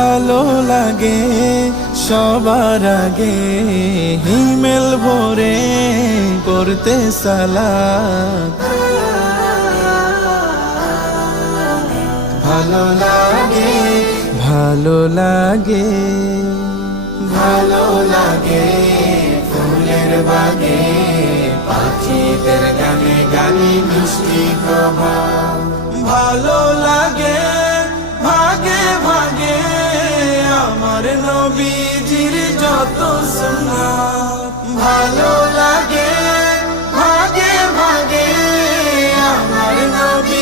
ভালো লাগে সবার আগে হিমেল ভরে করতে সালাত। ভালো লাগে ভালো লাগে ভালো লাগে ফুলের বাগে পাখিদের গানে গানে মিষ্টি প্রভাত। ভালো লাগে ভাগে ভাগে আমার নবীজির যত সুন্নাত। ভালো লাগে ভাগে ভাগে আমার নবী